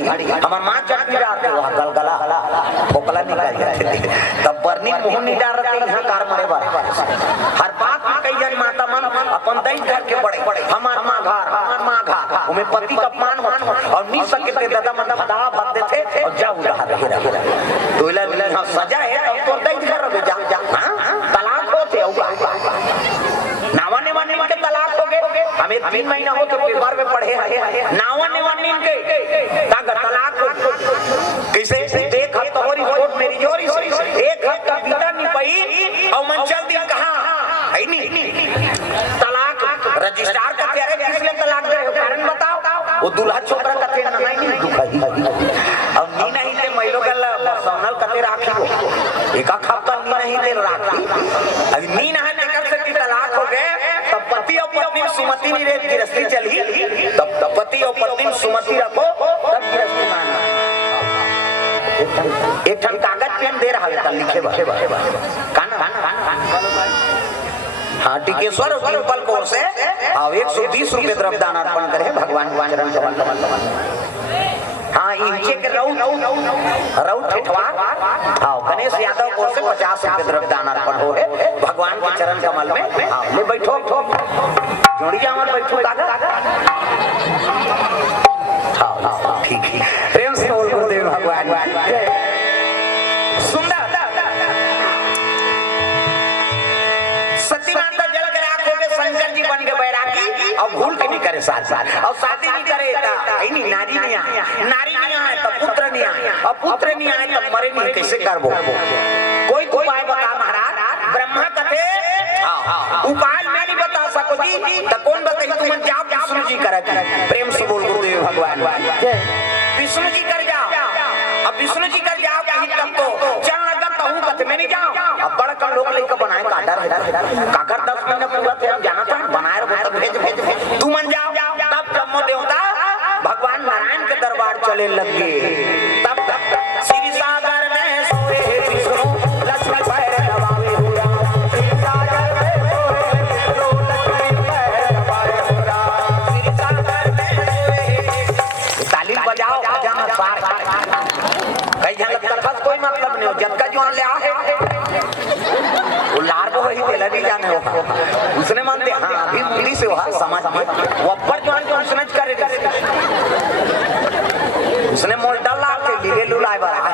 घड़ी हमार माँ चटनी डालते वहाँ गलगला फोकला निकाल जाते तब बर्नी मुँह नहीं डाल रहे यहाँ कार मरे बार हर बात में कई जन माता मन अपन दई घर के बड़े हमार माँ घर उमें पति का अपमान होता और नहीं सके दादा मन भदा भर देते और जा उड़ा रहे तो इला सजा है अब तो दई घर रहे जा तलाक होते नावाने वाने के तलाक हो गए हमें 3 महीना हो तो पेपर में पढ़े नावाने वाने के तागर तलाक कैसे देख हफ्ता हो रिपोर्ट मेरी जोरी एक हफ्ता बीता नहीं पई और मन चल दिन कहां है नहीं तलाक रजिस्ट्रार का तेरे किसने तलाक दे कारण बताओ वो दूल्हा छोकरा का तेरे नहीं दुखाई और नी नहीं ते महिलो का सोनल कते राखी हो एक हफ्ता नी नहीं ते राखी अब नी नहीं लेकर से तलाक हो गए तब पति और पत्नी सुमति नहीं रहे गिरस्ती चली तब पति और पत्नी सुमति रखो तब गिरस्ती मानना एक ठन कागज पेन दे रहा है लिखे काना हाँ टिकेश्वर पल कोर से 120 रुपए द्रव्य दान अर्पण करे भगवान चरण कमल हाँ इनके के रऊ ठेठवार हाँ गणेश यादव कोर से 50 रुपए द्रव्य दान अर्पण हो भगवान के चरण कमल में हाँ ले बैठो जोड़िया मत बैठो हाँ ठीक है प्रेम से बोल गुरुदेव भगवान सुंदर सती माता जल के राख हो गए शंकर जी बन के बैरागी और भूल के नहीं करे साथ और शादी नहीं करे नहीं नारी नहीं आए तब पुत्र नहीं आए और पुत्र नहीं आए तब मरे नहीं कैसे करबो कोई उपाय बता महाराज ब्रह्मा कथे उपाय मैं नहीं बता सको जी तो कौन बताई तुम जाओ विष्णु जी करे प्रेम से बोल गुरुदेव भगवान विष्णु जी कर जाओ अब विष्णु जी कर जाओ कहीं तब तो चल लगा तो हूं कथे मैं नहीं जाऊं अब बड़ा का लोग लेकर बनाए काकर 10 महीने पूरा थे हम जाना था बनाए रहो तब भेज तू मन जाओ तब ब्रह्म देवता भगवान नारायण के दरबार चले लगे तब श्री सागर में सोए विष्णु लक्ष्मी पैर दबावे हुआ श्री सागर में सोए विष्णु लक्ष्मी पैर दबावे हुआ श्री सागर में सोए ताली बजाओ जाना पार कई झलक तक कोई मतलब नहीं हो जब का जो ले आ वो लार को वही तेला नहीं जाने हो उसने मानते हाँ अभी मिली से वहाँ समाज में वो अपर जो उसने करे उसने मोल डाला के लिए लुलाए बड़ा है